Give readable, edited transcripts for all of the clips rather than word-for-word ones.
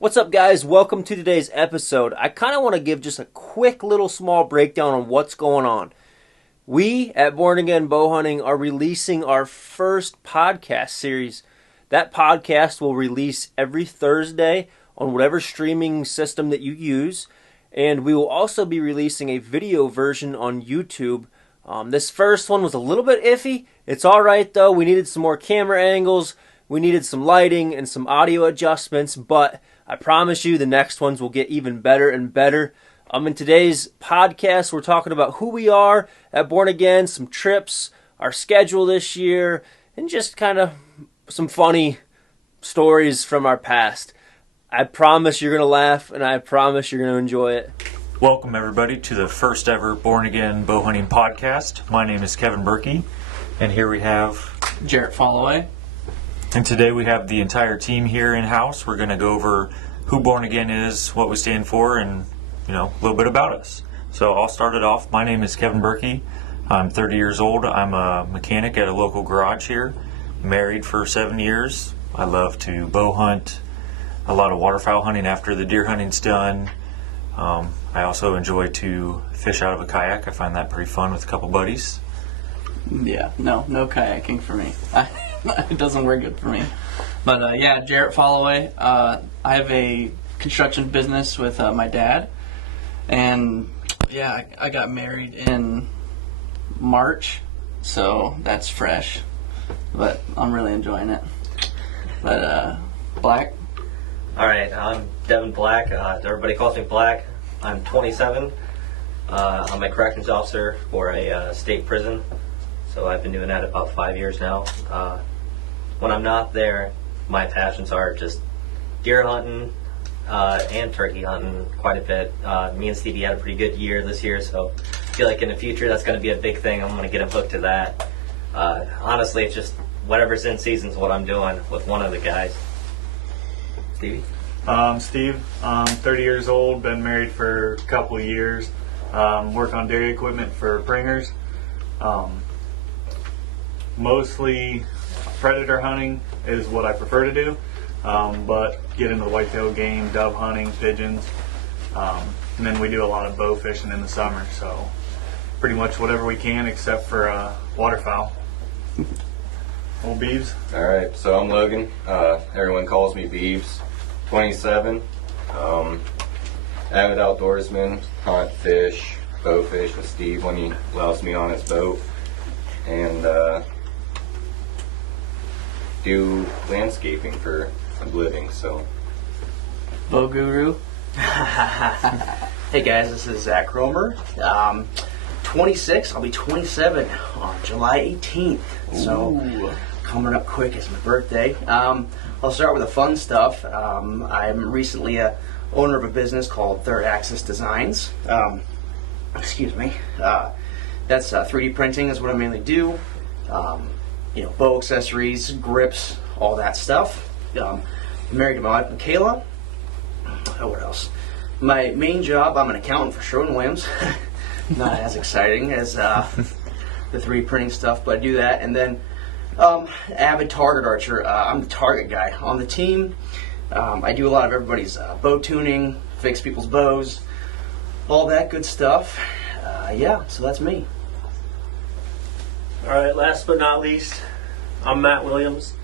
What's up, guys? Welcome to today's episode. I kind of want to give just a quick little small breakdown on what's going on. We at Born Again Bowhunting are releasing our first podcast series. That podcast will release every Thursday on whatever streaming system that you use. And we will also be releasing a video version on YouTube. This first one was a little bit iffy. It's alright though. We needed some more camera angles. We needed some lighting and some audio adjustments, but I promise you the next ones will get even better and better. In today's podcast, we're talking about who we are at Born Again, some trips, our schedule this year, and just kind of some funny stories from our past. I promise you're going to laugh, and I promise you're going to enjoy it. Welcome, everybody, to the first ever Born Again Bowhunting podcast. My name is Kevin Berkey, and here we have Jarrett Followay. And today we have the entire team here in-house. We're going to go over who Born Again is, what we stand for, and, a little bit about us. So I'll start it off. My name is Kevin Berkey. I'm 30 years old. I'm a mechanic at a local garage here. Married for 7 years. I love to bow hunt, a lot of waterfowl hunting after the deer hunting's done. I also enjoy to fish out of a kayak. I find that pretty fun with a couple buddies. Yeah, no kayaking for me. It doesn't work good for me. But Jarrett Followay. I have a construction business with my dad. And I got married in March, so that's fresh. But I'm really enjoying it. But Black? Alright, I'm Devin Black. Everybody calls me Black. I'm 27. I'm a corrections officer for a state prison. So I've been doing that about 5 years now. When I'm not there, my passions are just deer hunting and turkey hunting quite a bit. Me and Stevie had a pretty good year this year, so I feel like in the future that's going to be a big thing. I'm going to get him hooked to that. Honestly, it's just whatever's in season is what I'm doing with one of the guys. Stevie? I'm Steve. I'm 30 years old, been married for a couple of years. Work on dairy equipment for Pringers. Mostly predator hunting is what I prefer to do, but get into the whitetail game, dove hunting, pigeons, and then we do a lot of bow fishing in the summer, so pretty much whatever we can except for waterfowl. Old Beeves. Alright, so I'm Logan. Everyone calls me Beeves. 27. Avid outdoorsman, hunt, fish, bow fish with Steve when he allows me on his boat, and do landscaping for a living, so. Bow Guru? Hey guys, this is Zach Romer. 26, I'll be 27 on July 18th. So coming up quick is my birthday. I'll start with the fun stuff. I'm recently a owner of a business called Third Axis Designs. Excuse me. That's 3D printing is what I mainly do. Bow accessories, grips, all that stuff. I'm married to my wife, Michaela. What else? My main job, I'm an accountant for Sherwin-Williams. Not as exciting as the 3D printing stuff, but I do that. And then avid target archer. I'm the target guy on the team. I do a lot of everybody's bow tuning, fix people's bows, all that good stuff. So that's me. Alright, last but not least, I'm Matt Williams.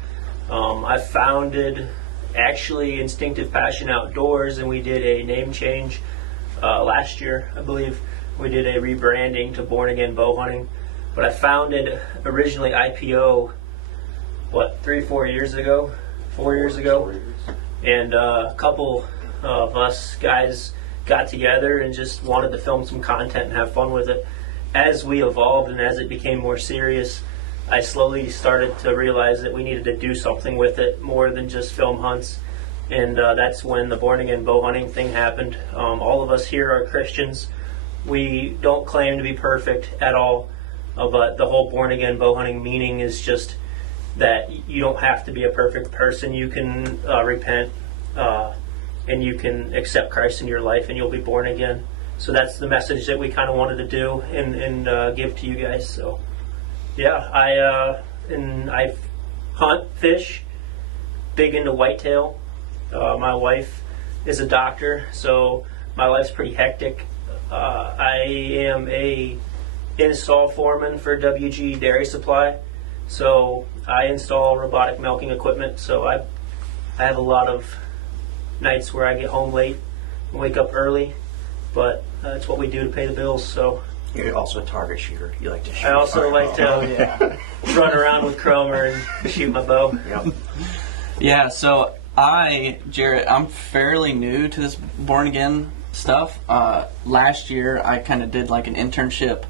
I founded Instinctive Passion Outdoors, and we did a name change last year, I believe. We did a rebranding to Born Again Bowhunting. But I founded originally IPO, 4 years ago? And a couple of us guys got together and just wanted to film some content and have fun with it. As we evolved and as it became more serious, I slowly started to realize that we needed to do something with it more than just film hunts. And that's when the Born Again Bowhunting thing happened. All of us here are Christians. We don't claim to be perfect at all, but the whole Born Again Bowhunting meaning is just that you don't have to be a perfect person. You can repent and you can accept Christ in your life and you'll be born again. So that's the message that we kind of wanted to do and give to you guys. So yeah, I hunt, fish, big into whitetail. My wife is a doctor, so my life's pretty hectic. I am a install foreman for WG Dairy Supply, so I install robotic milking equipment. So I have a lot of nights where I get home late and wake up early, but it's what we do to pay the bills. So you're also a target shooter. You like to shoot. I also like to run around with Cromer and shoot my bow. Yep. Yeah, so Jarrett, I'm fairly new to this Born Again stuff. Last year, I kind of did like an internship,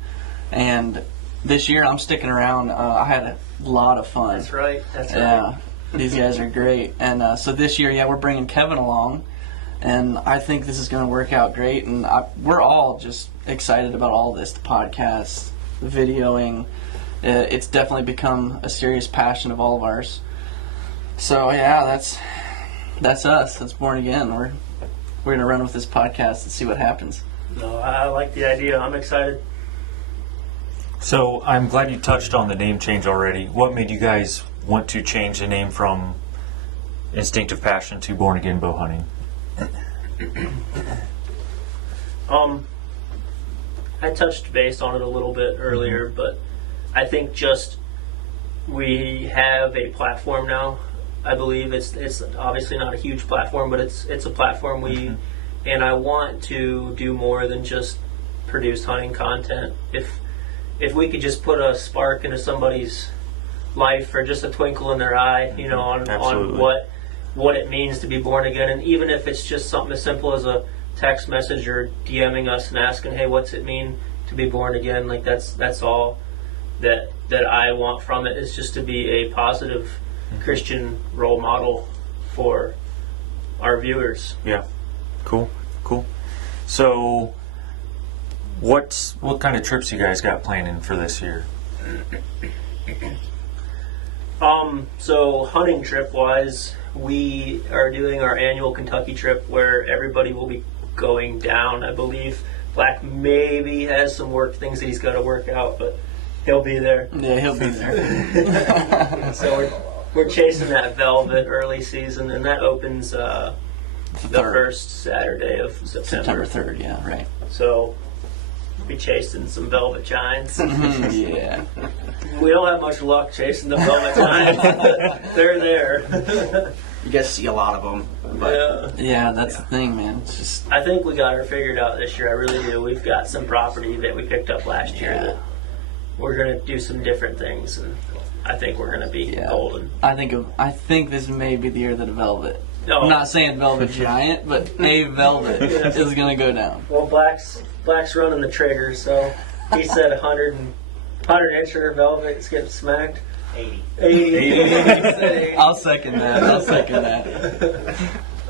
and this year I'm sticking around. I had a lot of fun. That's right. Yeah, these guys are great. And so this year, we're bringing Kevin along, and I think this is going to work out great. And we're all just excited about all this, the podcast, the videoing. It's definitely become a serious passion of all of ours. So yeah, that's us. That's Born Again. We're gonna run with this podcast and see what happens. No, I like the idea. I'm excited. So I'm glad you touched on the name change already. What made you guys want to change the name from Instinctive Passion to Born Again Bowhunting? I touched base on it a little bit earlier, but I think just we have a platform now. I believe it's obviously not a huge platform, but it's a platform and I want to do more than just produce hunting content. If we could just put a spark into somebody's life or just a twinkle in their eye, on what it means to be born again, and even if it's just something as simple as a text message or DMing us and asking, hey, what's it mean to be born again? Like that's all that I want from it, is just to be a positive Christian role model for our viewers. Yeah, cool. So, what kind of trips you guys got planning for this year? So hunting trip wise, we are doing our annual Kentucky trip where everybody will be going down. I believe Black maybe has some work things that he's got to work out, but he'll be there. Yeah, he'll be there. So we're chasing that velvet early season, and that opens the first Saturday of September. September 3rd, yeah, right. So we'll be chasing some velvet giants. Yeah. We don't have much luck chasing the velvet giants. They're there. You guys see a lot of them. But Yeah, that's the thing, man. It's just I think we got her figured out this year. I really do. We've got some property that we picked up last year that we're going to do some different things, and I think we're going to be golden. I think this may be the year that a velvet. No. I'm not saying velvet giant, but a velvet is going to go down. Well, Black's running the trigger, so he said 100-incher velvet is getting smacked. 80. I'll second that.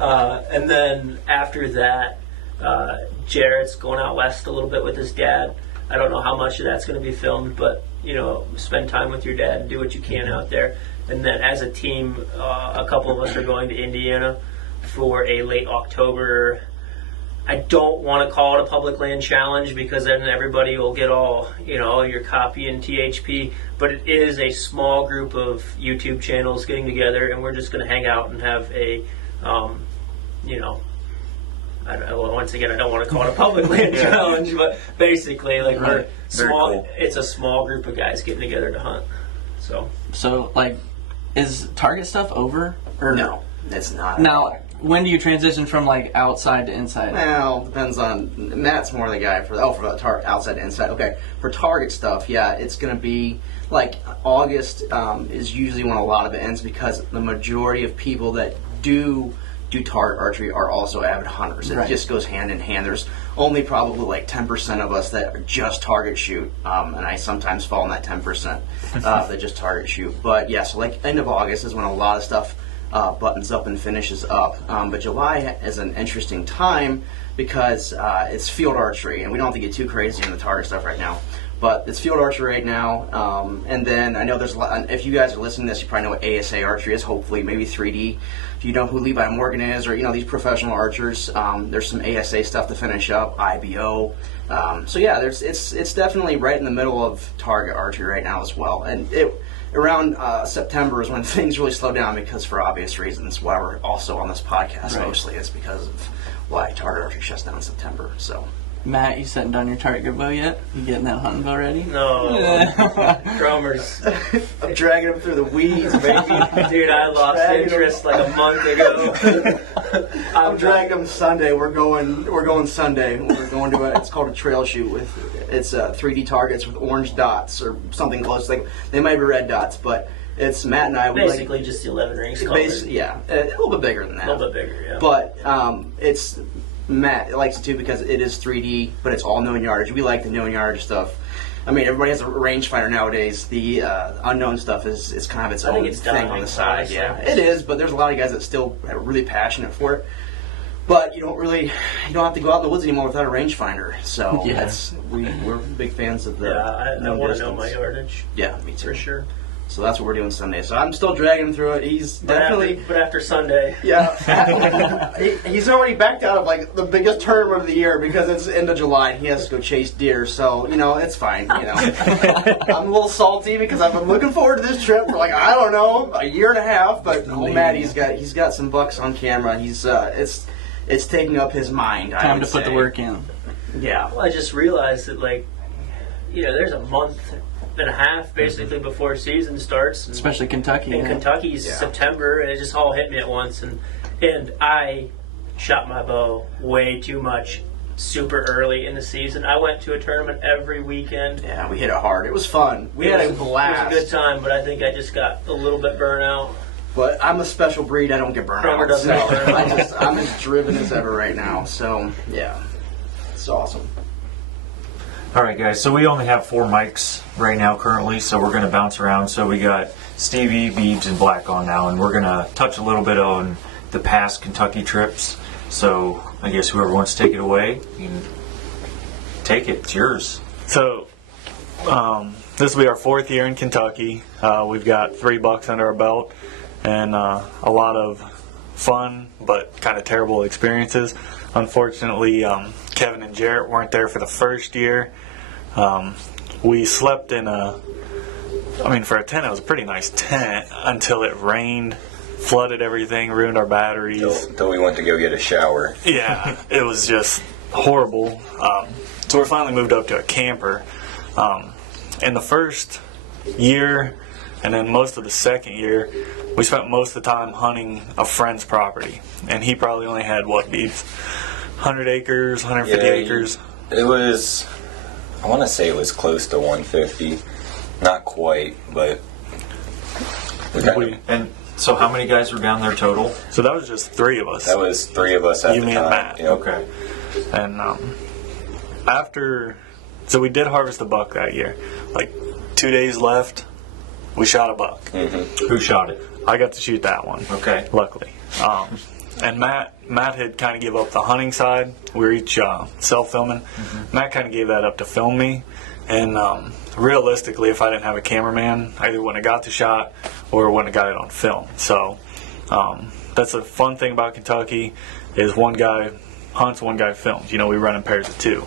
And then after that, Jarrett's going out west a little bit with his dad. I don't know how much of that's going to be filmed, but spend time with your dad and do what you can out there. And then as a team, a couple of us are going to Indiana for a late October. I don't want to call it a public land challenge because then everybody will get all, your copy and THP. But it is a small group of YouTube channels getting together, and we're just going to hang out and have a, once again, I don't want to call it a public land challenge, but basically, we're small. Cool. It's a small group of guys getting together to hunt. So is target stuff over? Or no, it's not. Now, when do you transition from outside to inside? Well, depends on Matt's more the guy for the outside to inside. Okay, for target stuff, it's going to be August is usually when a lot of it ends because the majority of people that do target archery are also avid hunters. It just goes hand in hand. There's only probably 10% of us that are just target shoot, and I sometimes fall in that 10% that just target shoot. But so end of August is when a lot of stuff buttons up and finishes up. But July is an interesting time because it's field archery, and we don't have to get too crazy in the target stuff right now. But it's field archery right now, and then I know there's a lot. If you guys are listening to this, you probably know what ASA archery is. Hopefully, maybe 3D. If you know who Levi Morgan is, or these professional archers, there's some ASA stuff to finish up. IBO. So it's definitely right in the middle of target archery right now as well. And around September is when things really slow down because, for obvious reasons, why we're also on this podcast mostly is because of why target archery shuts down in September. So, Matt, you setting down your target bow yet? You getting that hunting bow ready? No. Drummers. I'm dragging him through the weeds, baby. Dude, I lost interest like a month ago. I'm dragging him Sunday. We're going Sunday. We're going to it's called a trail shoot it's 3D targets with orange dots or something close. Like they might be red dots, but it's Matt and I. Basically, just the 11 rings colored. Yeah, a little bit bigger than that. A little bit bigger, yeah. But it's Matt likes it too because it is 3D, but it's all known yardage. We like the known yardage stuff. I mean, everybody has a rangefinder nowadays. The unknown stuff is kind of its own thing on the side. Yeah, it is, but there's a lot of guys that still are really passionate for it. But you don't have to go out in the woods anymore without a rangefinder. So we're big fans of the. Yeah, I want to know my yardage. Yeah, me too. For sure. So that's what we're doing Sunday. So I'm still dragging him through it. He's definitely. But after Sunday. Yeah. He's already backed out of like the biggest tournament of the year because it's end of July and he has to go chase deer. So, it's fine. I'm a little salty because I've been looking forward to this trip for like, I don't know, a year and a half. But Matt, he's got some bucks on camera. He's it's taking up his mind. Time to put the work in. Yeah. Well, I just realized that there's a month and a half basically before season starts, and especially Kentucky. And Kentucky's September, and it just all hit me at once, and I shot my bow way too much super early in the season. I went to a tournament every weekend. Yeah, we hit it hard. It was fun. We had a blast. It was a good time, but I think I just got a little bit burnt out. But I'm a special breed. I don't get burned out. Doesn't get burnt out. I'm as driven as ever right now. So yeah, it's awesome. All right, guys, so we only have 4 mics right now currently, so we're going to bounce around. So we got Stevie, Beebs, and Black on now, and we're going to touch a little bit on the past Kentucky trips. So I guess whoever wants to take it away, you can take it. It's yours. So this will be our 4th year in Kentucky. We've got 3 bucks under our belt and a lot of fun but kind of terrible experiences. Unfortunately, Kevin and Jarrett weren't there for the first year. We slept in for a tent, it was a pretty nice tent until it rained, flooded everything, ruined our batteries. Until we went to go get a shower. Yeah, it was just horrible. So we finally moved up to a camper. In the first year and then most of the second year, we spent most of the time hunting a friend's property. And he probably only had, 100 acres, 150 acres? It was, I want to say it was close to 150. Not quite, but... And so how many guys were down there total? So that was just 3 of us. That was 3 of us at the time. You, me, and Matt. Yep. Okay. And so we did harvest a buck that year. 2 days left, we shot a buck. Mm-hmm. Who shot it? I got to shoot that one. Okay. Luckily. And Matt had kind of give up the hunting side. We were each self-filming. Mm-hmm. Matt kind of gave that up to film me. And realistically, if I didn't have a cameraman, I either wouldn't have got the shot or wouldn't have got it on film. So that's the fun thing about Kentucky is one guy hunts, one guy films. We run in pairs of 2.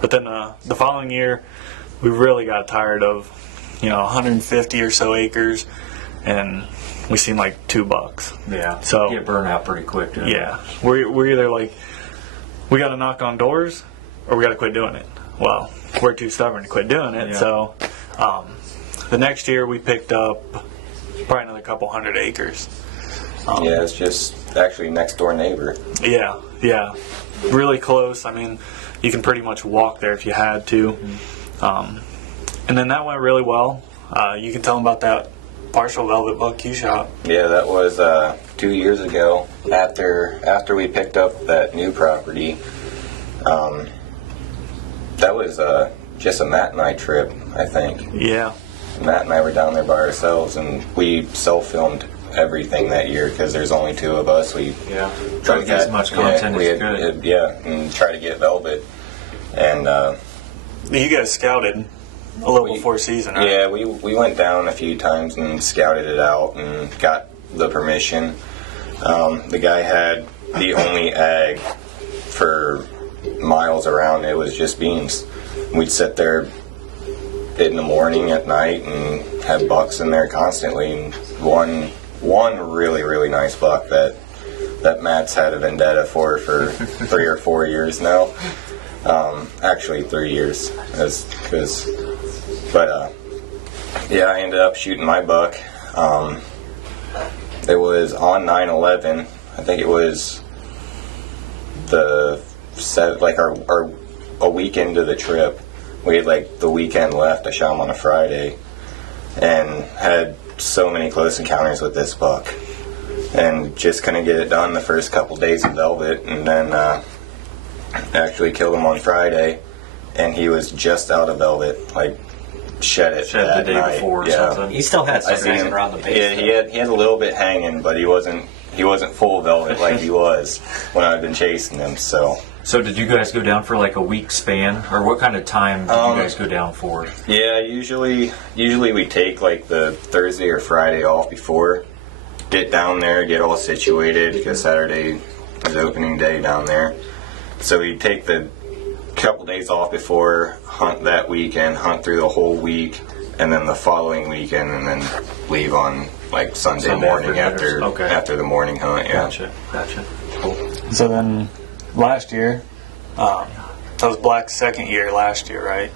But then the following year, we really got tired of 150 or so acres, and we seen 2 bucks. Yeah. So get burned out pretty quick. Yeah. We're either we got to knock on doors, or we got to quit doing it. Well, we're too stubborn to quit doing it. Yeah. So the next year we picked up probably another couple 100 acres. Yeah, it's just actually next door neighbor. Yeah. Really close. I mean, you can pretty much walk there if you had to. Mm-hmm. And then that went really well. You can tell them about that partial velvet buck you shot. Yeah, that was 2 years ago. After we picked up that new property, that was just a Matt and I trip, I think. Yeah. Matt and I were down there by ourselves, and we self-filmed everything that year because there's only 2 of us. We try to get as much content as good. And try to get velvet. And you guys scouted a little before season, right? Yeah, we went down a few times and scouted it out and got the permission. The guy had the only ag for miles around. It was just beans. We'd sit there it in the morning, at night, and had bucks in there constantly. And one really, really nice buck that Matt's had a vendetta for 3 or 4 years now. Actually 3 years, yeah, I ended up shooting my buck. It was on 9/11. I think it was a week into the trip. We had like the weekend left. I shot him on a Friday and had so many close encounters with this buck, and just couldn't get it done the first couple days of velvet, and then actually killed him on Friday, and he was just out of velvet, like shed it the day night. before or Yeah. something. He still had some hanging around the base. Yeah, he had a little bit hanging, but he wasn't full velvet like he was when I'd been chasing him. So did you guys go down for like a week span, or what kind of time did you guys go down for? yeah, usually we take like the Thursday or Friday off before, get down there, get all situated, because Saturday is opening day down there. So we take the couple days off before, hunt that weekend, hunt through the whole week, and then the following weekend, and then leave on like Sunday morning after the morning hunt. Yeah. Gotcha. Cool. So then last year, that was Black's second year last year, right?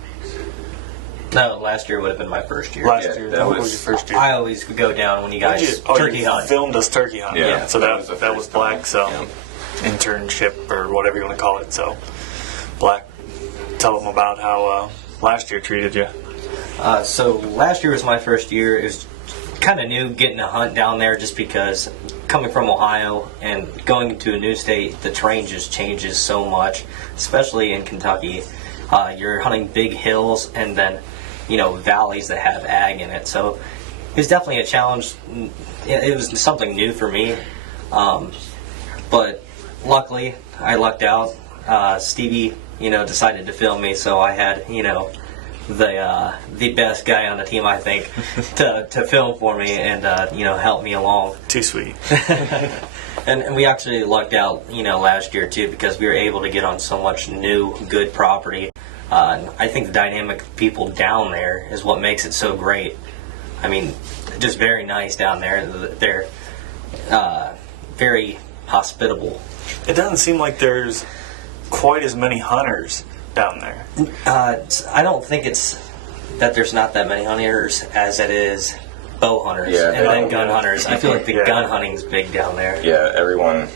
No, last year would have been my first year. Last Yeah, year, that that was- was your first year. I always go down when you guys turkey you hunt. filmed us turkey hunt. Yeah. So That was the that was first time. Black's Yeah. internship or whatever you want to call it. So Black, tell them about how last year treated you. So last year was my first year. It was kind of new getting a hunt down there, just because coming from Ohio and going into a new state, the terrain just changes so much, especially in Kentucky. You're hunting big hills and then, valleys that have ag in it. So it was definitely a challenge. It was something new for me. But luckily, I lucked out. Stevie, decided to film me, so I had, the best guy on the team, I think, to film for me and help me along. Too sweet. And we actually lucked out, last year too, because we were able to get on so much new, good property. I think the dynamic of people down there is what makes it so great. I mean, just very nice down there. They're very hospitable. It doesn't seem like there's quite as many hunters down there. I don't think it's that there's not that many hunters as it is bow hunters Yeah. and then gun hunters. I feel like the Yeah. gun hunting's big down there. Yeah, everyone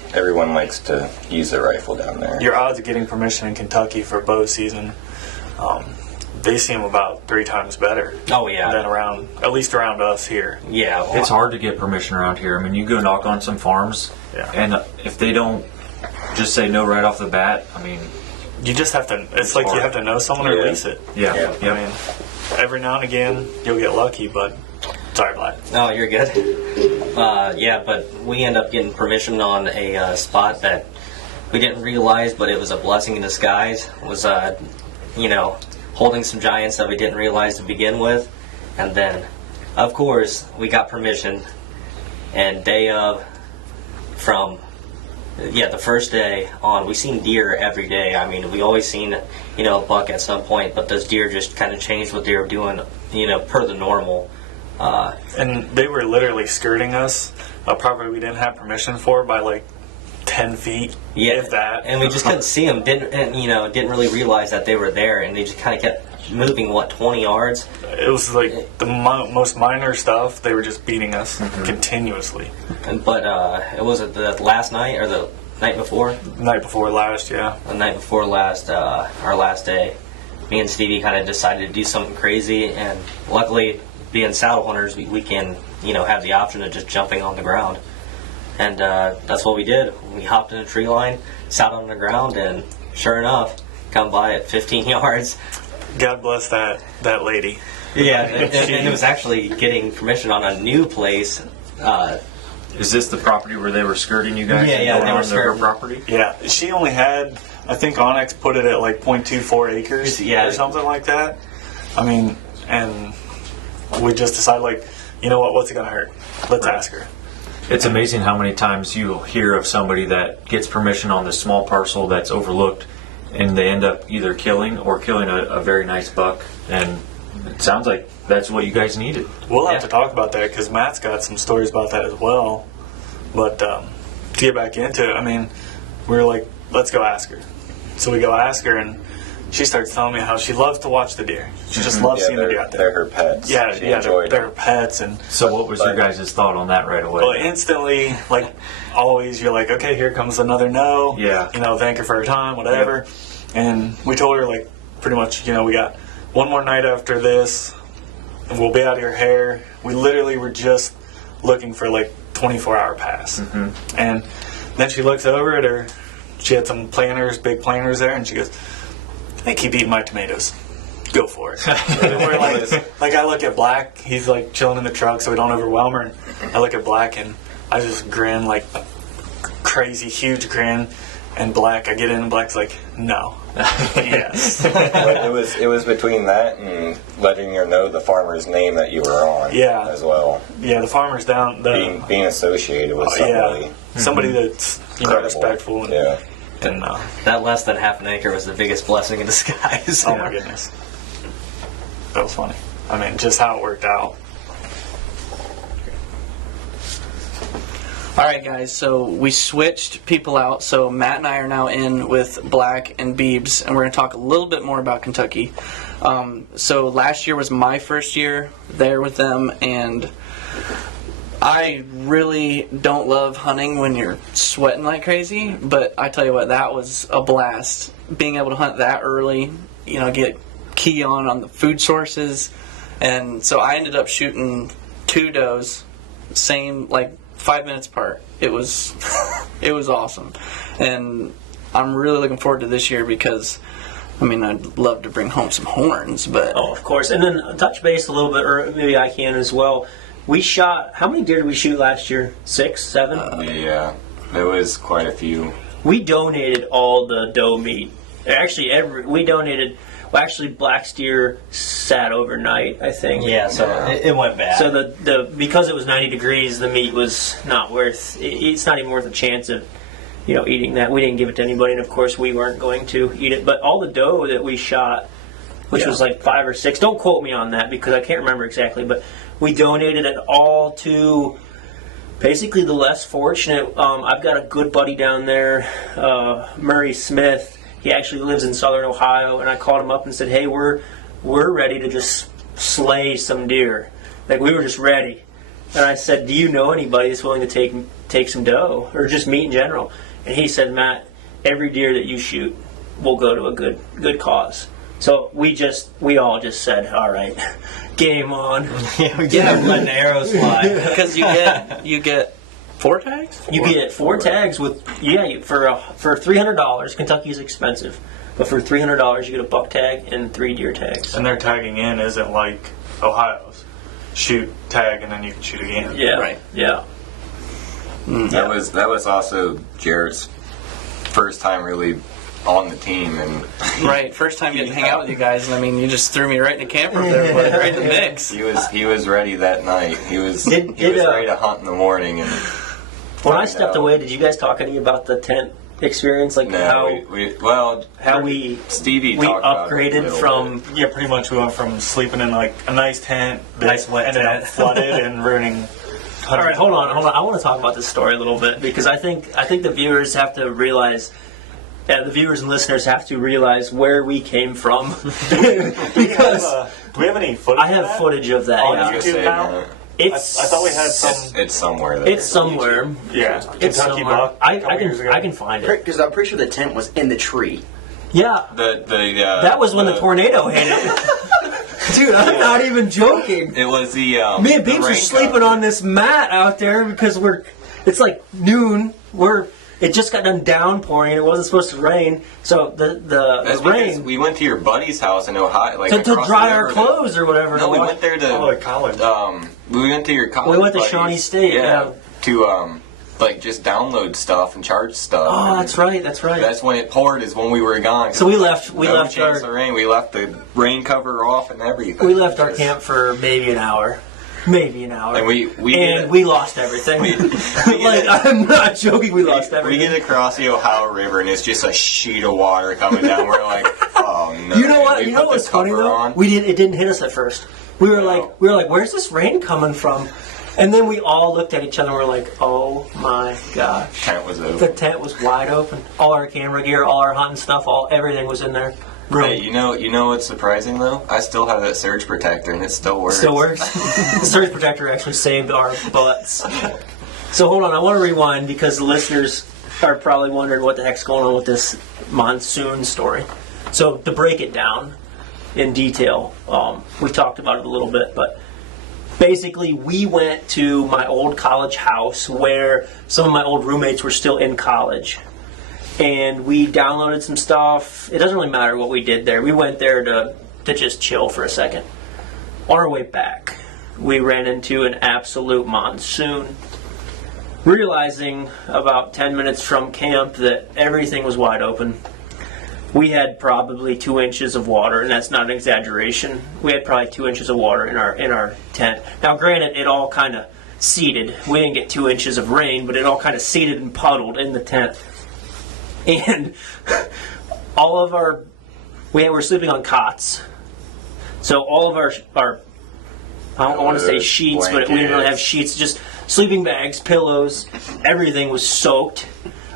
likes to use the rifle down there. Your odds of getting permission in Kentucky for bow season, they seem about 3 times better Oh yeah, than at least around us here. yeah. It's hard to get permission around here. I mean, you go knock on some farms, Yeah. and if they don't just say no right off the bat, I mean, You just have to. It's like hard. you have to know someone or Yeah. lease it. yeah. Yeah. I mean, every now and again you'll get lucky, but sorry, Black. No, you're good. Yeah, but we end up getting permission on a spot that we didn't realize, but it was a blessing in disguise. It was, holding some giants that we didn't realize to begin with. And then, of course, we got permission. And the first day on, we seen deer every day. I mean, we always seen, a buck at some point, but those deer just kind of changed what they were doing, per the normal. And they were literally skirting us, a property we didn't have permission for, by like 10 feet, if that. And we just couldn't see them. Didn't really realize that they were there, and they just kind of kept moving. 20 yards? It was like the most minor stuff. They were just beating us continuously. But it was the last night or the night before. Night before last, yeah. The night before last, our last day. Me and Stevie kind of decided to do something crazy, and luckily, being saddle hunters, we can have the option of just jumping on the ground. And that's what we did. We hopped in a tree line, sat on the ground, and sure enough, come by at 15 yards. God bless that lady. Yeah, and it was actually getting permission on a new place. Is this the property where they were skirting you guys? Yeah, and yeah, going they were on their skirting. property. Yeah, she only had, I think Onyx put it at like 0.24 acres Yeah. or something like that. I mean, and we just decided, like, you know what, what's it going to hurt? Let's ask her. It's amazing how many times you hear of somebody that gets permission on this small parcel that's overlooked, and they end up either killing or killing a very nice buck. And it sounds like that's what you guys needed. We'll have to talk about that because Matt's got some stories about that as well. But to get back into it, I mean, we were like, let's go ask her. So we go ask her, and she starts telling me how she loves to watch the deer. She just loves seeing the deer out there. They're her pets. Yeah, She yeah, enjoyed they're it. her pets. And So what was your guys' thought on that right away? well, instantly, like always, you're like, okay, here comes another no. Yeah. You know, thank her for her time, whatever. And we told her, like, pretty much, you know, we got one more night after this, and we'll be out of your hair. We literally were just looking for, like, 24-hour pass. And then she looks over at her. She had some planters, big planters there, and she goes, "They keep eating my tomatoes. Go for it." And we're like, I look at Black. He's like chilling in the truck, so we don't overwhelm her. And I look at Black, and I just grin like a crazy, huge grin. And Black, I get in, and Black's like, "No, yes." But it was between that and letting her know the farmer's name that you were on. Yeah. As well. Yeah, the farmer's down. Being associated with somebody. Somebody that's Incredible. respectful. And, Yeah. and That less than half an acre was the biggest blessing in disguise. oh my goodness, that was funny. I mean, just how it worked out. All right, guys. So we switched people out. So Matt and I are now in with Black and Beebs, and we're going to talk a little bit more about Kentucky. So last year was my first year there with them, and I really don't love hunting when you're sweating like crazy. But I tell you what, that was a blast. Being able to hunt that early, you know, get key on the food sources, and so I ended up shooting 2 does, same like 5 minutes apart. It was it was awesome, and I'm really looking forward to this year because, I mean, I'd love to bring home some horns, but Oh, of course. And then touch base a little bit, or maybe I can as well. We shot, how many deer did we shoot last year? 6, 7? Yeah. There was quite a few. We donated all the doe meat. Actually, actually, Black Steer sat overnight, I think. Yeah, so it went bad. So the because it was 90 degrees, the meat was not worth. It's not even worth a chance of, you know, eating that. We didn't give it to anybody, and of course we weren't going to eat it. But all the doe that we shot, which was like 5 or 6. Don't quote me on that because I can't remember exactly. But we donated it all to basically the less fortunate. I've got a good buddy down there, Murray Smith. He actually lives in southern Ohio, and I called him up and said, "Hey, we're ready to just slay some deer. Like, we were just ready." And I said, "Do you know anybody that's willing to take some doe or just meat in general?" And he said, "Matt, every deer that you shoot will go to a good cause." So we all just said, "All right, game on." yeah, we did letting the arrows fly. because you get 4 tags. You get 4 tags with for $300. Kentucky is expensive, but for $300 you get a buck tag and 3 deer tags. And their tagging in isn't like Ohio's. Shoot, tag, and then you can shoot again. Yeah, Right. Yeah. That was also Jarrett's first time really on the team, and Right, first time getting to hang out with you guys, and I mean, you just threw me right in the camper there, but right in the mix. he was ready that night. He was Did, ready to hunt in the morning. And when I stepped away, did you guys talk any about the tent experience? Like how Stevie we talked about it a upgraded little from bit. Yeah, pretty much we went from sleeping in like a nice tent that Nice wet ended tent. up flooded and ruining. All right, hold on. I want to talk about this story a little bit because I think the viewers have to realize, the viewers and listeners have to realize where we came from. Because Do we have any footage? I have footage of that. On Yeah. YouTube Say, now? It's I thought we had some. It's somewhere there. It's somewhere. Yeah, It's Kentucky somewhere. buck. I couple years ago. can find it. Because I'm pretty sure the tent was in the tree. Yeah. That was when the tornado hit it. Dude, I'm not even joking. It was the Me and the Beeps were rain sleeping cover. on this mat out there because it's like noon. It just got done downpouring. It wasn't supposed to rain, so the That's because rain we went to your buddy's house in Ohio, like to across dry the our river clothes or whatever. No, we went there to Oh, like college. we went to your college. We went to buddies, Shawnee State, yeah. to like just download stuff and charge stuff. Oh, and that's right. That's right. That's when it poured. Is when we were gone. So we left. We No left chance our of rain. We left the rain cover off and everything. we left our camp for maybe an hour. And we lost everything. Like, I'm not joking. We lost We everything. get across the Ohio River and it's just a sheet of water coming down. We're like, Oh no! You know what? We You know put the what's funny cover though? on. It didn't hit us at first. We were like, where's this rain coming from? And then we all looked at each other and we're like, oh my gosh. Tent was The open. tent was wide open. All our camera gear, all our hunting stuff, everything was in there. Hey, you know what's surprising though? I still have that surge protector and it still works. Still works. The surge protector actually saved our butts. So hold on, I want to rewind because the listeners are probably wondering what the heck's going on with this monsoon story. So to break it down in detail, we talked about it a little bit, but basically we went to my old college house where some of my old roommates were still in college. And we downloaded some stuff. It doesn't really matter what we did there. We went there to just chill for a second. On our way back, we ran into an absolute monsoon. Realizing about 10 minutes from camp that everything was wide open. We had probably 2 inches of water, and that's not an exaggeration. We had probably 2 inches of water in our tent. Now, granted, it all kind of seeded. We didn't get 2 inches of rain, but it all kind of seeded and puddled in the tent. And all of we were sleeping on cots. So all of our I don't want to say sheets, but we didn't really have sheets, just sleeping bags, pillows, everything was soaked.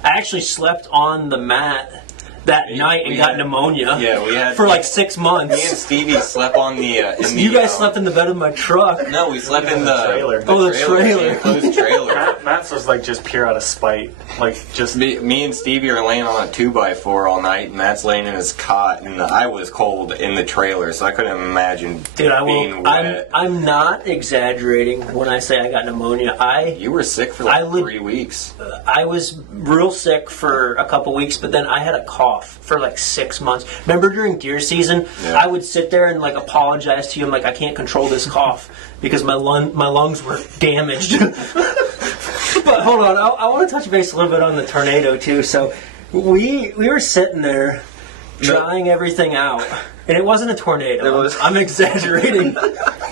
I actually slept on the mat that night and got pneumonia. Yeah, we had for like 6 months. Me and Stevie slept on the. You guys slept in the bed of my truck. No, we slept in the trailer. The trailer. The enclosed trailer. Matt's was like just pure out of spite. Like just Me and Stevie are laying on a 2x4 all night, and Matt's laying in his cot, and I was cold in the trailer, so I couldn't imagine being wet. I'm not exaggerating when I say I got pneumonia. You were sick for like 3 weeks. I was real sick for a couple weeks, but then I had a cough for like 6 months. Remember during deer season, I would sit there and like apologize to you. I'm like, I can't control this cough because my lungs were damaged. But hold on, I want to touch base a little bit on the tornado too. So we were sitting there trying everything out, and it wasn't a tornado. I'm exaggerating,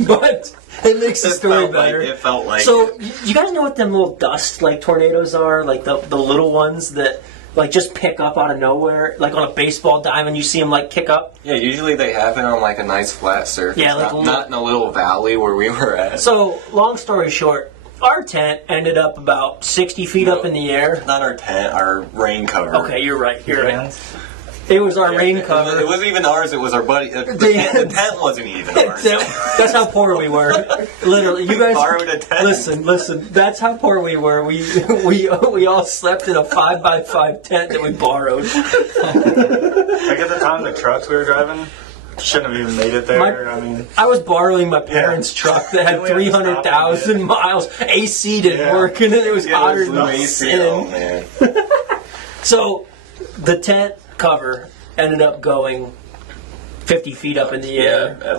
but it makes the story better. It felt like. So you guys know what them little dust like tornadoes are? Like the little ones that like just pick up out of nowhere, like on a baseball diamond. You see them like kick up. Yeah, usually they happen on like a nice flat surface. Yeah, like not in a little valley where we were at. So long story short, our tent ended up about 60 feet up in the air. Not our tent, our rain cover. Okay, you're right. You're right. It was our rain cover. It wasn't even ours. It was our buddy. The tent wasn't even ours. That's how poor we were. Literally, you guys borrowed a tent. Listen. That's how poor we were. We all slept in a 5x5 tent that we borrowed. like at the time the trucks we were driving shouldn't have even made it there. I was borrowing my parents' truck that had 300,000 miles. AC didn't work, and then it was hotter than sin. Oh man. So the tent cover ended up going 50 feet up in the air. Yeah,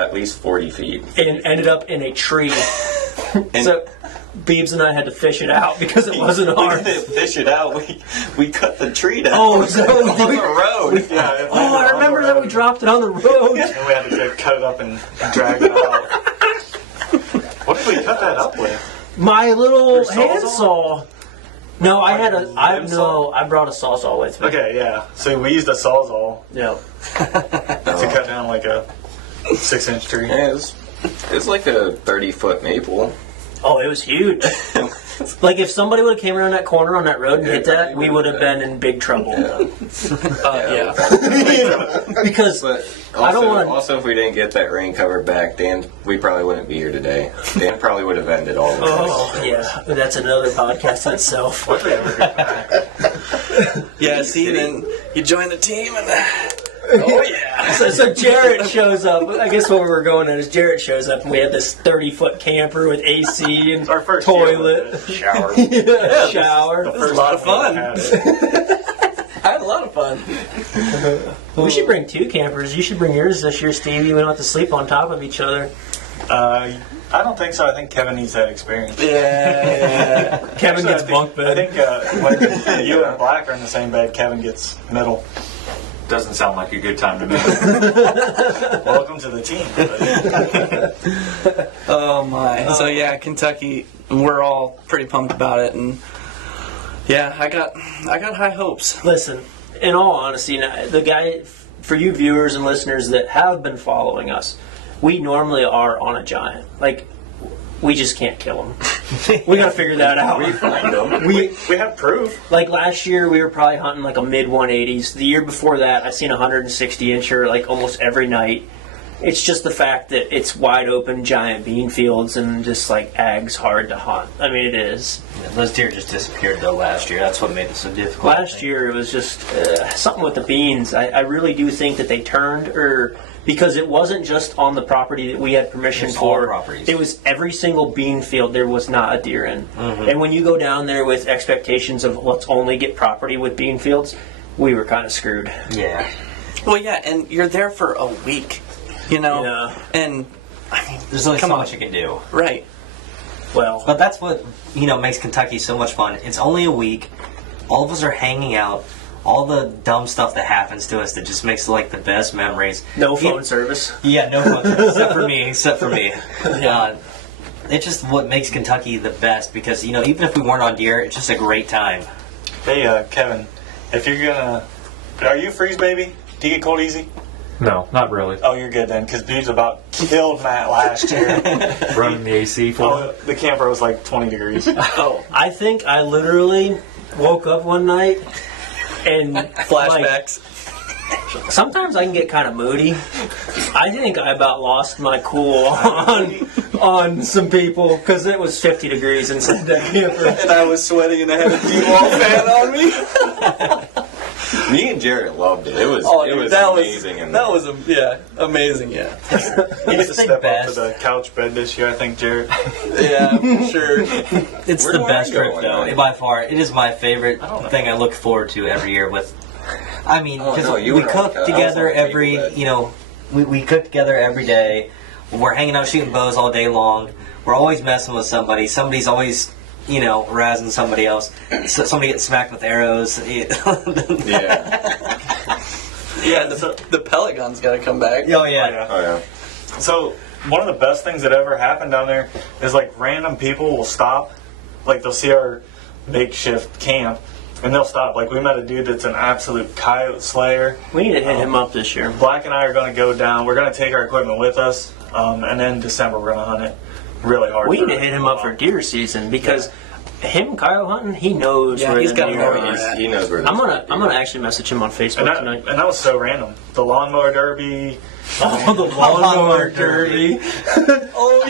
at least 40 feet. And ended up in a tree. So Beebs and I had to fish it out because it wasn't ours. We didn't fish it out. We cut the tree down. Oh, so on the road. I remember that we dropped it on the road. And we had to cut it up and drag it out. What did we cut that up with? My little Your handsaw. No, I brought a sawzall with me. Okay, yeah. So we used a sawzall Yeah. to cut down like a 6-inch tree. Yeah, it was like a 30-foot maple. Oh, it was huge. Like if somebody would have came around that corner on that road and hit that, we would have been in big trouble. Yeah. Because But also, I don't want. Also, if we didn't get that rain cover back, Dan, we probably wouldn't be here today. Dan probably would have ended all of this. Oh yeah, but that's another podcast in itself. What did we ever get back? Yeah, see, then you join the team and oh yeah. So Jarrett shows up. I guess what we were going at is Jarrett shows up and we had this 30-foot camper with AC and Our first toilet, shower. shower. The first a lot of time we fun. had it. I had a lot of fun. We should bring 2 campers. You should bring yours this year, Stevie. We don't have to sleep on top of each other. I don't think so. I think Kevin needs that experience. Yeah. Kevin Actually, gets bunk bed. I think when you and Black are in the same bed, Kevin gets middle. Doesn't sound like a good time to me. Welcome to the team. Oh my. So yeah, Kentucky, we're all pretty pumped about it, and yeah, I got high hopes. Listen, in all honesty, the guy for you viewers and listeners that have been following us, we normally are on a giant. Like, we just can't kill them. We got to figure that out. We find them. We have proof. Like last year, we were probably hunting like a mid 180s. The year before that, I seen a 160 incher like almost every night. It's just the fact that it's wide open, giant bean fields, and just like ag's hard to hunt. I mean, it is. Yeah, those deer just disappeared though last year. That's what made it so difficult. Last year, it was just something with the beans. I really do think that they turned, because it wasn't just on the property that we had permission There's all for. properties. It was every single bean field there was not a deer in. And when you go down there with expectations of let's only get property with bean fields, we were kind of screwed. Yeah. Well, yeah, and you're there for a week, you know? Yeah. And, I mean, There's only come so on. much you can do. Right. Well, But that's what, makes Kentucky so much fun. It's only a week. All of us are hanging out. All the dumb stuff that happens to us that just makes like the best memories. no phone service. Yeah, no fun. except for me. It's just what makes Kentucky the best because, even if we weren't on deer, it's just a great time. Hey, Kevin, if you're gonna, are you a freeze baby? Do you get cold easy? No, not really. Oh, you're good then, because Beau's about killed Matt last year. Running the AC for him. The camper was like 20 degrees. Oh, I think I literally woke up one night and Flashbacks. Sometimes I can get kind of moody. I think I about lost my cool on some people because it was 50 degrees inside that camper. And I was sweating and I had a D-wall fan on me. Me and Jared loved it. It was amazing. Amazing, yeah. He needs to step up to the couch bed this year, I think, Jared. Yeah, sure. It's Where the do I best go trip, on though. that? By far, it is my favorite thing I look forward to every year. Because you we were cook on the- together I was on the every, table we cook together every day. We're hanging out shooting bows all day long. We're always messing with somebody. Somebody's always, razzing somebody else. Somebody gets smacked with arrows. Yeah. Yeah, and the pellet gun's got to come back. Oh, yeah. Oh, yeah. So, one of the best things that ever happened down there is like random people will stop. Like, they'll see our makeshift camp and they'll stop. Like, we met a dude that's an absolute coyote slayer. We need to hit him up this year. Black and I are going to go down. We're going to take our equipment with us. And then in December, we're going to hunt it really hard. We need to hit him up for deer season because him coyote hunting, he knows Yeah, where he's the got deer no are. idea. He knows where I'm gonna actually message him on Facebook tonight. And that was so random. The lawnmower derby. Oh, the lawnmower derby.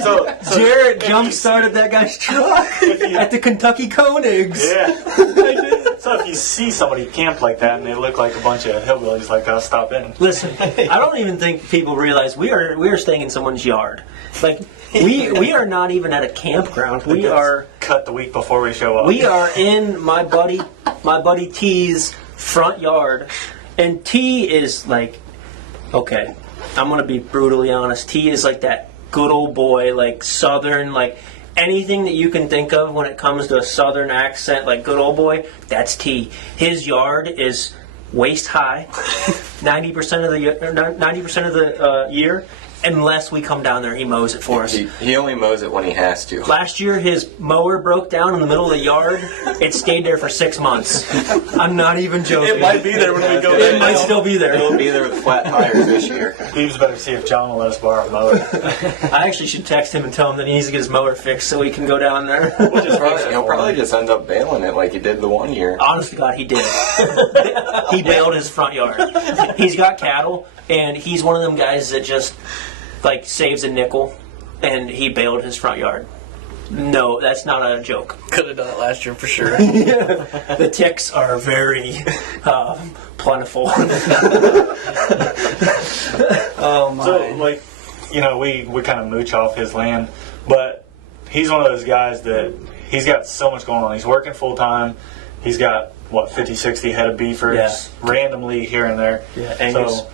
So Jared jump started that guy's truck at the Kentucky Koenigs. yeah. So if you see somebody camp like that and they look like a bunch of hillbillies like that, stop in. Listen, I don't even think people realize we are staying in someone's yard. Like we are not even at a campground. We are cut the week before we show up. we are in my buddy T's front yard, and T is like, okay, I'm gonna be brutally honest. T is like that good old boy, like Southern, like anything that you can think of when it comes to a Southern accent, like good old boy. That's T. His yard is waist high, 90% of the year. Unless we come down there, he mows it for us. He only mows it when he has to. Last year, his mower broke down in the middle of the yard. It stayed there for 6 months. I'm not even joking. It might be there when we go It there. might still be there. He'll be there with flat tires this year. Beavs better see if John will let us borrow a mower. I actually should text him and tell him that he needs to get his mower fixed so he can go down there. He'll probably just end up bailing it like he did the one year. Honest to God, he did. He bailed his front yard. He's got cattle, and he's one of them guys that just like saves a nickel, and he bailed his front yard. No, that's not a joke. Could have done it last year for sure. The ticks are very plentiful. Oh my. So, like, we kind of mooch off his land, but he's one of those guys that he's got so much going on. He's working full time. He's got, 50, 60 head of beefers randomly here and there. Yeah, Angus. So,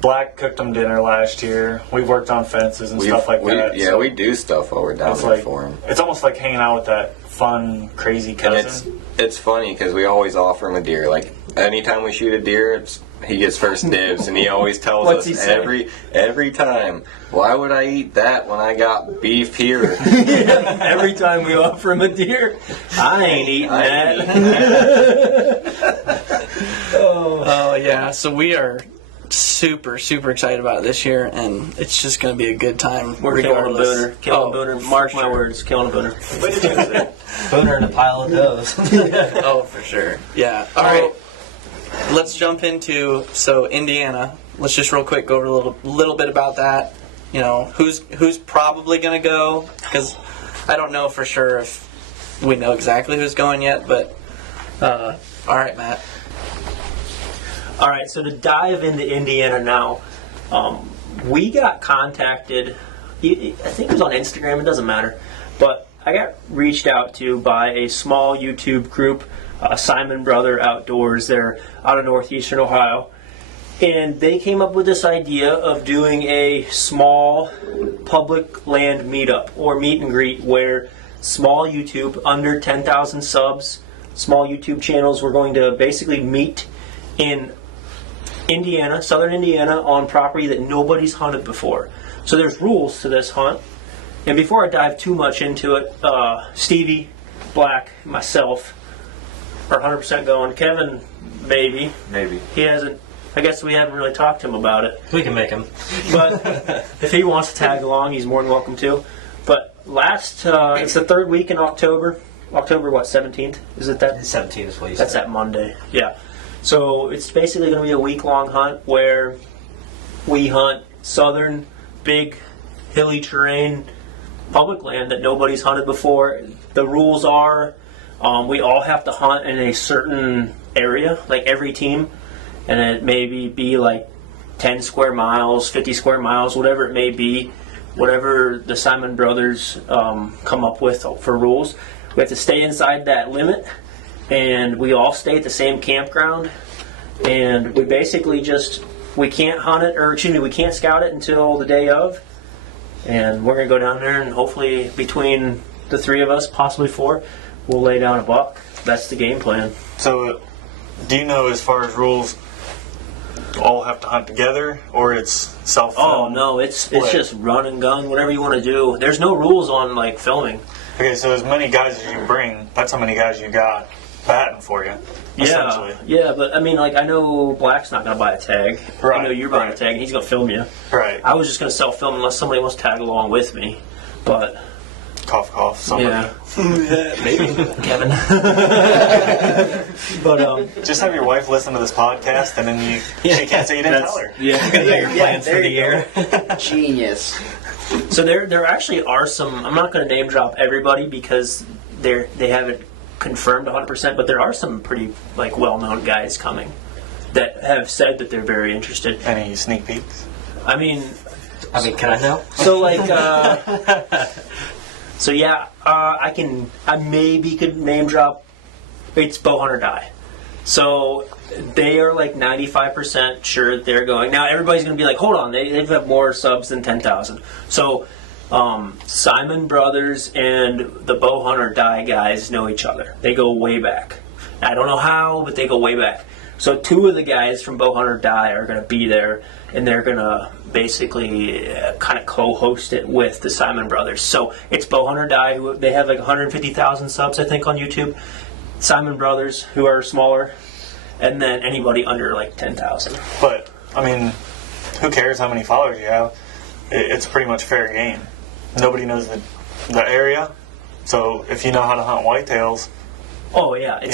Black cooked them dinner last year. We've worked on fences and stuff like that. Yeah, so we do stuff while we're down it's there like, for him. it's almost like hanging out with that fun, crazy And cousin. it's funny because we always offer him a deer. Like anytime we shoot a deer, he gets first dibs, and he always tells What's he us say? every time, "Why would I eat that when I got beef here?" Every time we offer him a deer, I ain't eating that. Oh yeah. So we are super, super excited about it this year, and it's just going to be a good time. We're killing a regardless. booner. Killing a booner. Mark my words, killing a booner. Booner in a pile of does. Oh, for sure. Yeah. All right. Let's jump into Indiana. Let's just real quick go over a little bit about that. You know, who's probably going to go, because I don't know for sure if we know exactly who's going yet. But all right, Matt. All right, so to dive into Indiana now, we got contacted, I think it was on Instagram, it doesn't matter, but I got reached out to by a small YouTube group, Simon Brother Outdoors. They're out of northeastern Ohio, and they came up with this idea of doing a small public land meetup or meet and greet where small YouTube, under 10,000 subs, small YouTube channels were going to basically meet in Indiana, southern Indiana, on property that nobody's hunted before. So there's rules to this hunt. And before I dive too much into it, Stevie, Black, myself are 100% going. Kevin, maybe. Maybe. He hasn't, I guess we haven't really talked to him about it. We can make him. But if he wants to tag along, he's more than welcome to. But it's the third week in October. October, what, 17th? Is it that? 17 is what you said. That's that Monday, yeah. So it's basically going to be a week-long hunt where we hunt southern, big, hilly terrain, public land that nobody's hunted before. The rules are we all have to hunt in a certain area, like every team, and it maybe be like 10 square miles, 50 square miles, whatever it may be, whatever the Simon Brothers come up with for rules. We have to stay inside that limit. And we all stay at the same campground, and we basically we can't hunt it, or excuse me, we can't scout it until the day of, and we're going to go down there, and hopefully between the three of us, possibly four, we'll lay down a buck. That's the game plan. So, do you know, as far as rules, all have to hunt together, or it's self-film? Oh, no, it's just run and gun, whatever you want to do. There's no rules on, like, filming. Okay, so as many guys as you bring, that's how many guys you got batting for you, essentially. Yeah, but I mean, like, I know Black's not going to buy a tag. Right, I know you're buying right. a tag, and he's going to film you. Right. I was just going to self-film unless somebody wants to tag along with me. But Cough, cough, somebody. yeah, maybe Kevin. But Just have your wife listen to this podcast, and then she can't say you didn't tell her. Yeah, plans for the year. Genius. So there actually are some. I'm not going to name drop everybody because they haven't confirmed 100%, but there are some pretty like well-known guys coming that have said that they're very interested. Any sneak peeks? I mean, can I know? so like, so yeah, I maybe could name drop. It's Bow Hunter Die. So they are like 95% sure they're going. Now everybody's going to be like, hold on, they have more subs than 10,000. So Simon Brothers and the Bow Hunter Die guys know each other. They go way back. I don't know how, but they go way back. So two of the guys from Bow Hunter Die are going to be there, and they're going to basically kind of co-host it with the Simon Brothers. So it's Bow Hunter Die, who they have like 150,000 subs, I think, on YouTube. Simon Brothers, who are smaller, and then anybody under like 10,000. But, I mean, who cares how many followers you have? It's pretty much fair game. Nobody knows the area, so if you know how to hunt whitetails, Oh yeah,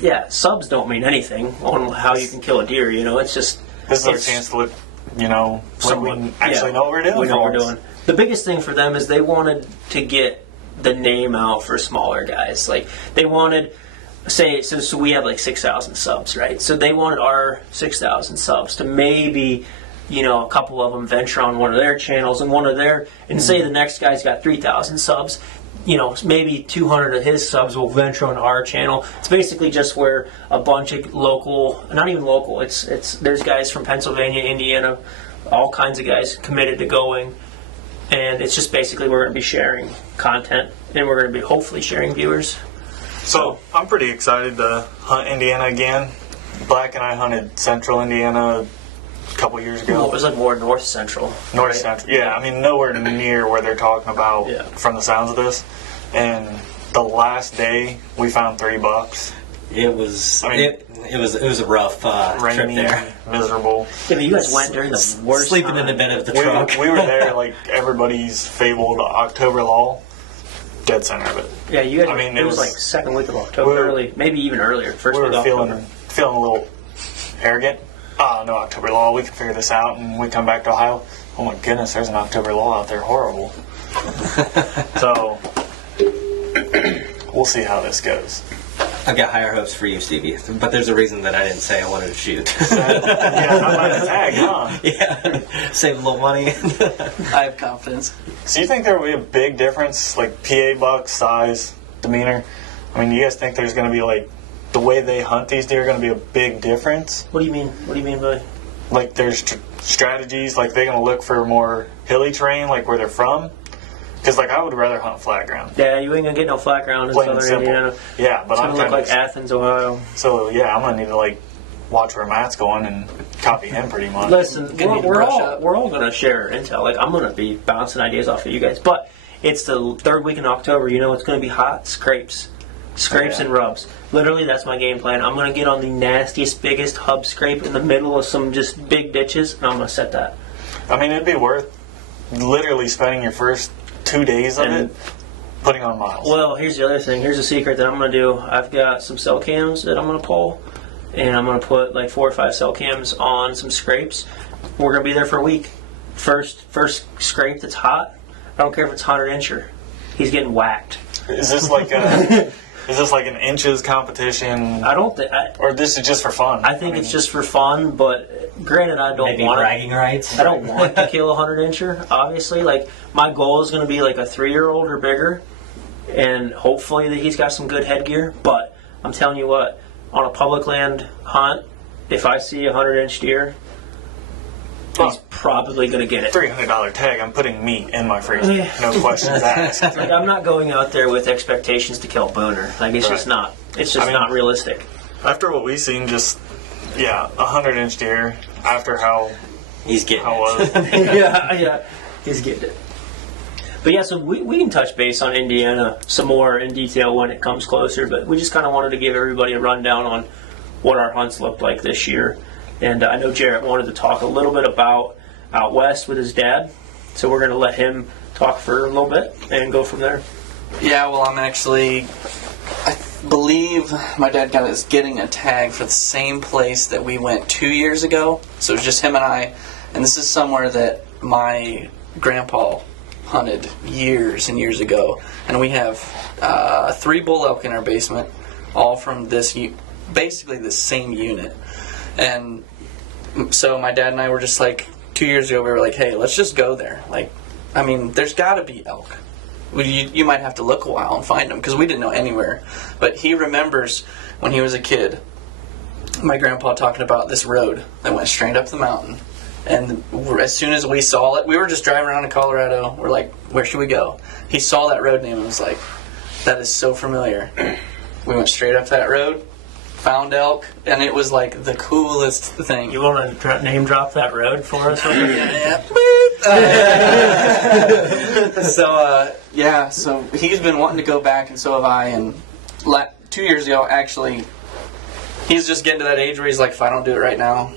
yeah. Subs don't mean anything on how you can kill a deer. You know, it's just this is our chance to look. You know, we actually know what we're doing. We know what we're doing. The biggest thing for them is they wanted to get the name out for smaller guys. Like they wanted, so we have like 6,000 subs, right? So they wanted our 6,000 subs to maybe, a couple of them venture on one of their channels and say the next guy's got 3,000 subs. Maybe 200 of his subs will venture on our channel. It's basically just where a bunch of local, not even local, there's guys from Pennsylvania, Indiana, all kinds of guys committed to going. And it's just basically we're going to be sharing content, and we're going to be hopefully sharing viewers. So I'm pretty excited to hunt Indiana again. Black and I hunted central Indiana a couple years ago. Well, it was like more north central. North Central. Yeah, I mean, nowhere near where they're talking about from the sounds of this. And the last day, we found 3 bucks. It was. I mean, it was a rough trip rainy, there. miserable. Yeah, but you guys went during the worst Sleeping time. in the bed of the truck. We were there like everybody's fabled October lull, dead center of it. Yeah, you guys. I mean, it was like second week of October, maybe even earlier. First We week were of October. feeling a little arrogant. No October lull. We can figure this out, and we come back to Ohio. Oh my goodness, there's an October lull out there. Horrible. So we'll see how this goes. I've got higher hopes for you, Stevie. But there's a reason that I didn't say I wanted to shoot. Yeah, not by the tag, huh? Yeah, save a little money. I have confidence. So you think there will be a big difference, like PA buck size, demeanor? I mean, do you guys think there's going to be like the way they hunt these deer going to be a big difference? What do you mean? What do you mean by? Like there's strategies, like they're going to look for more hilly terrain, like where they're from. Because like I would rather hunt flat ground. Yeah, you ain't gonna get no flat ground in Plain and southern simple. Indiana. Yeah, but It's I'm gonna look kind like Athens, Ohio. So yeah, I'm gonna need to like watch where Matt's going and copy him pretty much. Listen, Gonna need to we're brush all up. we're all gonna share intel. Like I'm gonna be bouncing ideas off of you guys, but it's the third week in October. You know it's gonna be hot. Scrapes Yeah. and rubs. Literally, that's my game plan. I'm gonna get on the nastiest, biggest hub scrape in the middle of some just big ditches, and I'm gonna set that. I mean, it'd be worth literally spending your first 2 days of And- it putting on miles. Well, here's the other thing. Here's a secret that I'm going to do. I've got some cell cams that I'm going to pull, and I'm going to put like 4 or 5 cell cams on some scrapes. We're going to be there for a week. First scrape that's hot. I don't care if it's 100 incher. He's getting whacked. Is this like a is this like an inches competition, I don't think. or this is just for fun? I think it's just for fun, but granted, I don't Maybe want bragging rights. I don't want to kill a 100 incher. Obviously, like my goal is going to be like a 3-year-old or bigger, and hopefully that he's got some good headgear. But I'm telling you what, on a public land hunt, if I see a 100-inch deer, he's probably going to get it. $300 tag. I'm putting meat in my freezer. Yeah. No questions asked. Like I'm not going out there with expectations to kill booner. Like it's just Right. not. It's just I mean- not realistic. After what we've seen, just a 100-inch deer. After how He's getting how it. was yeah, he's getting it. But yeah, so we can touch base on Indiana some more in detail when it comes closer, but we just kind of wanted to give everybody a rundown on what our hunts looked like this year. And I know Jarrett wanted to talk a little bit about out west with his dad, so we're going to let him talk for a little bit and go from there. Yeah, well, I believe my dad is getting a tag for the same place that we went 2 years ago. So it was just him and I. And this is somewhere that my grandpa hunted years and years ago. And we have 3 bull elk in our basement, all from this, basically the same unit. And so my dad and I were just like, 2 years ago, we were like, hey, let's just go there. Like, I mean, there's got to be elk. You might have to look a while and find them because we didn't know anywhere. But he remembers when he was a kid, my grandpa talking about this road that went straight up the mountain. And as soon as we saw it, we were just driving around in Colorado. We're like, where should we go? He saw that road name and was like, that is so familiar. We went straight up that road, found elk, and it was like the coolest thing. You want to name drop that road for us? So he's been wanting to go back, and so have I. And 2 years ago, actually, he's just getting to that age where he's like, if I don't do it right now,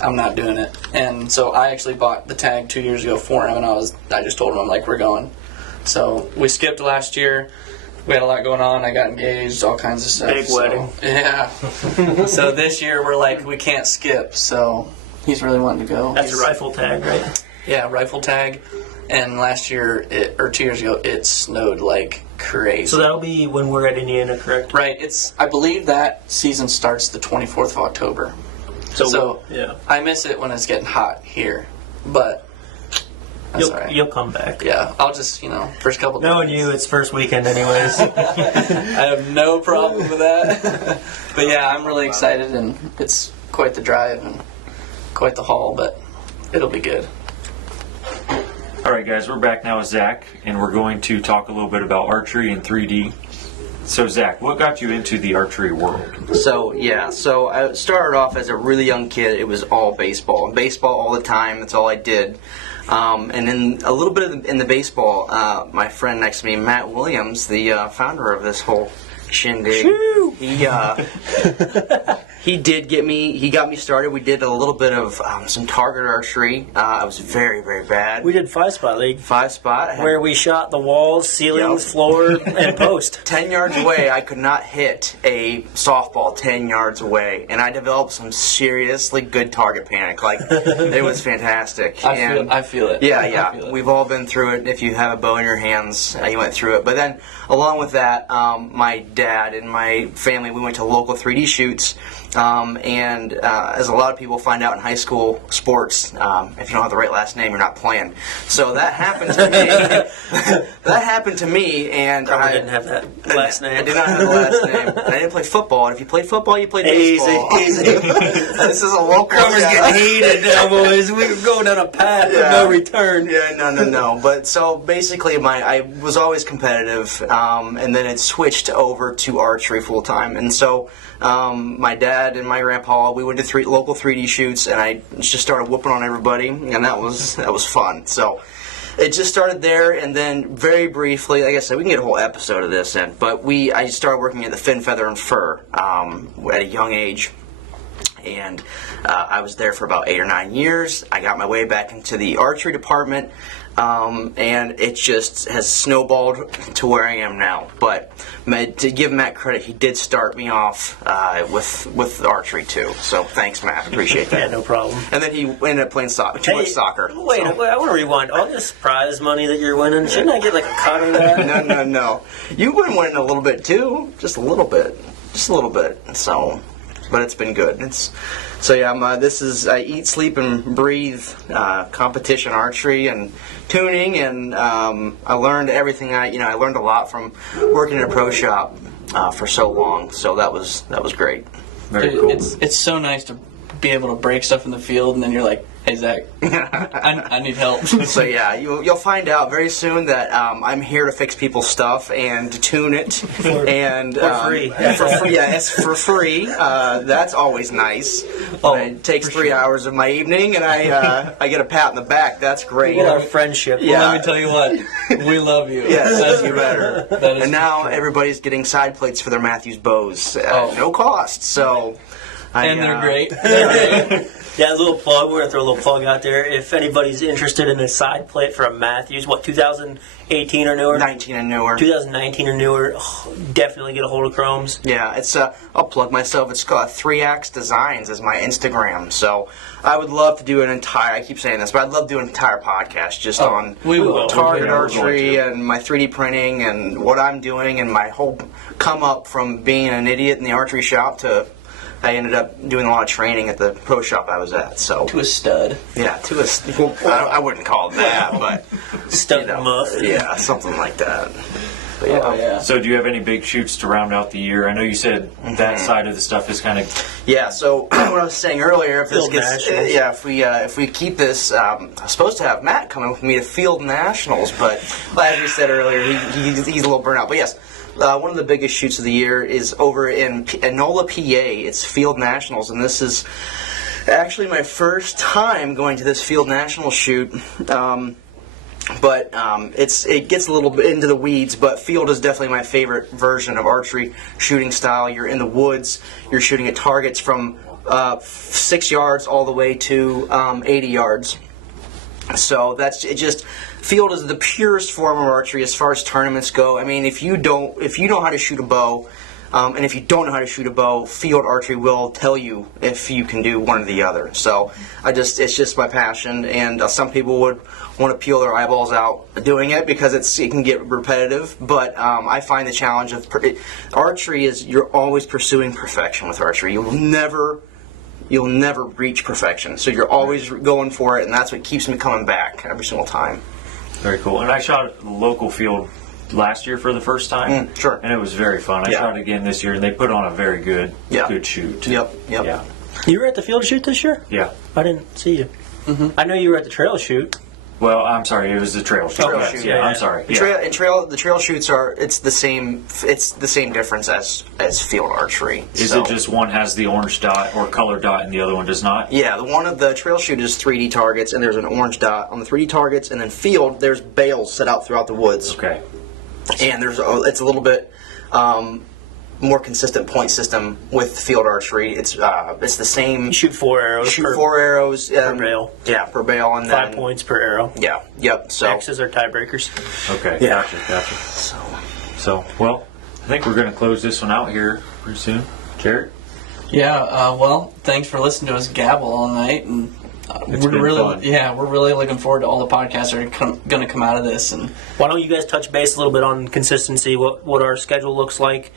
I'm not doing it. And so I actually bought the tag 2 years ago for him, and I just told him, I'm like, we're going. So we skipped last year. We had a lot going on. I got engaged, all kinds of stuff. Big wedding. Yeah. So this year we're like, we can't skip. So he's really wanting to go. That's a rifle tag, right? Yeah, rifle tag. And last year, or 2 years ago, it snowed like crazy. So that'll be when we're at Indiana, correct? Right. I believe that season starts the 24th of October. So yeah, I miss it when it's getting hot here, but that's all right. you'll come back. Yeah, I'll just, first couple days. Knowing you, it's first weekend anyways. I have no problem with that. But yeah, I'm really excited, and it's quite the drive and quite the haul, but it'll be good. All right, guys, we're back now with Zach, and we're going to talk a little bit about archery and 3D. So, Zach, what got you into the archery world? So I started off as a really young kid. It was all baseball. Baseball all the time. That's all I did. And then a little bit in the baseball, my friend next to me, Matt Williams, the founder of this whole shindig. He did get me. He got me started. We did a little bit of some target archery. I was very, very bad. We did 5-spot league. 5-spot. Where we shot the walls, ceilings, Yep. floor, and post. 10 yards away, I could not hit a softball 10 yards away, and I developed some seriously good target panic. Like, it was fantastic. I feel it. Yeah, I yeah. feel it. We've all been through it. If you have a bow in your hands, you went through it. But then, along with that, my dad and my family, we went to local 3D shoots. And as a lot of people find out in high school sports, if you don't have the right last name, you're not playing. So that happened to me. That happened to me, and I didn't have that last name. I did not have the last name. And I didn't play football. And if you played football, you played baseball. Easy. This is a local. Drummer's getting heated now, boys. We were going down a path with no return. Yeah, no. But so basically, I was always competitive, and then it switched over to archery full time. And so my dad and my grandpa, we went to local 3D shoots, and I just started whooping on everybody, and that was fun. So it just started there, and then very briefly, like I said, we can get a whole episode of this in, but I started working at the Fin, Feather, and Fur at a young age. And I was there for about 8 or 9 years. I got my way back into the archery department, and it just has snowballed to where I am now. But to give Matt credit, he did start me off with archery too. So thanks, Matt. Appreciate that. Yeah, no problem. And then he ended up playing too much soccer. Wait, I want to rewind. All this prize money that you're winning, shouldn't I get like a cut of that? No. You've been winning a little bit too, just a little bit. So. But it's been good. I eat, sleep, and breathe competition archery and tuning, and I learned everything. I learned a lot from working in a pro shop for so long. So that was great. Very cool. It's so nice to be able to break stuff in the field, and then you're like, hey Zach, I need help. So yeah, you'll find out very soon that I'm here to fix people's stuff and to tune it For free. For free, yes, for free. That's always nice. It takes 3 hours of my evening, and I get a pat on the back. That's great. Our friendship. Yeah. Well, let me tell you what, we love you. Yes, you better. That is And now true. everybody's getting side plates for their Matthews bows at no cost. So. And they're great. Yeah, a little plug. We're going to throw a little plug out there. If anybody's interested in a side plate for a Matthews, 2018 or newer? 19 and newer. 2019 or newer, definitely get a hold of Chromes. Yeah, it's I'll plug myself. It's called 3Axe Designs is my Instagram. So I would love to do I keep saying this, but I'd love to do an entire podcast just on we will. target We're archery going and my 3D printing and what I'm doing and my whole come up from being an idiot in the archery shop to I ended up doing a lot of training at the pro shop I was at. So To a stud. yeah, I wouldn't call it that, but Stuck muff. yeah, something like that. But Oh, yeah. So do you have any big shoots to round out the year? I know you said that side of the stuff is kind of... Yeah, so what I was saying earlier, if this Field gets, Nationals. if we keep this, I'm supposed to have Matt coming with me to Field Nationals, but as we said earlier, he's a little burnt out. But yes, one of the biggest shoots of the year is over in Enola, PA. It's Field Nationals, and this is actually my first time going to this Field National shoot. But it gets a little bit into the weeds, but field is definitely my favorite version of archery shooting style. You're in the woods, you're shooting at targets from 6 yards all the way to 80 yards. So field is the purest form of archery as far as tournaments go. I mean, if you know how to shoot a bow, and if you don't know how to shoot a bow, field archery will tell you if you can do one or the other. So it's just my passion, and some people would want to peel their eyeballs out doing it because it can get repetitive. But I find the challenge of archery is you're always pursuing perfection with archery. You'll never reach perfection. So you're always going for it, and that's what keeps me coming back every single time. Very cool. And I shot at the local field last year for the first time. Sure. And it was very fun. I shot again this year, and they put on a very good shoot. Yep. Yeah. You were at the field shoot this year? Yeah. I didn't see you. Mm-hmm. I know you were at the trail shoot. Well, I'm sorry. It was the trail shoot. Trail Yes, shoot, yeah, yeah. I'm sorry. The trail shoots it's the same difference as field archery. Is it just one has the orange dot or color dot and the other one does not? Yeah, the trail shoot is 3D targets, and there's an orange dot on the 3D targets, and then field there's bales set out throughout the woods. Okay. And it's a little bit more consistent point system with field archery. It's the same. You shoot 4 arrows. Shoot 4 arrows per bale. Yeah, per bale, and 5 then points per arrow. Yeah. Yep. So X's are tiebreakers. Okay. Yeah. Gotcha. So Well, I think we're going to close this one out here pretty soon. Jared? Yeah, well, thanks for listening to us gabble all night, and It's we're been really, fun. we're really looking forward to all the podcasts that are going to come out of this. And Why don't you guys touch base a little bit on consistency, what our schedule looks like,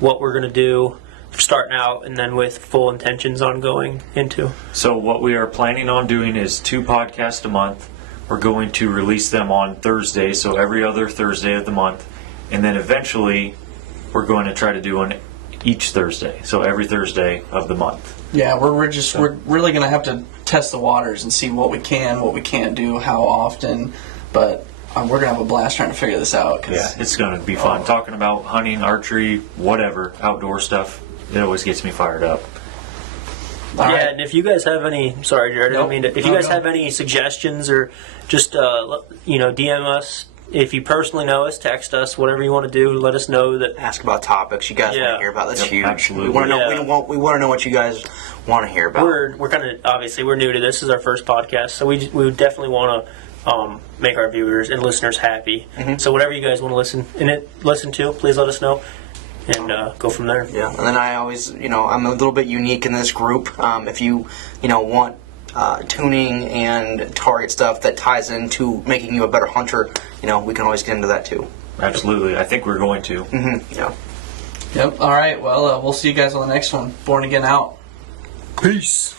what we're going to do starting out, and then with full intentions on going into. So what we are planning on doing is 2 podcasts a month. We're going to release them on Thursday, so every other Thursday of the month. And then eventually we're going to try to do one each Thursday, so every Thursday of the month. yeah, we're really going to have to test the waters and see what we can't do, how often, but we're going to have a blast trying to figure this out. Yeah, it's going to be fun. Talking about hunting, archery, whatever, outdoor stuff, it always gets me fired up. All Yeah, right. and if you guys have any, sorry, Jared, I Nope. don't mean to, if you guys have any suggestions or just, DM us, if you personally know us, text us, whatever you want to do, let us know that. ask about topics you guys want Yeah. to hear about. That's Yep, huge. absolutely. We want to know. Yeah. We want to know what you guys want to hear about. We're kind of, obviously, we're new to this. This is our first podcast, so we would definitely want to make our viewers and listeners happy. So whatever you guys want to listen to, please let us know, and go from there. Yeah, and then I always, I'm a little bit unique in this group. If you, want tuning and target stuff that ties into making you a better hunter, we can always get into that too. Absolutely. I think we're going to. Yeah. Yep. All right. Well, we'll see you guys on the next one. Born Again out. Peace.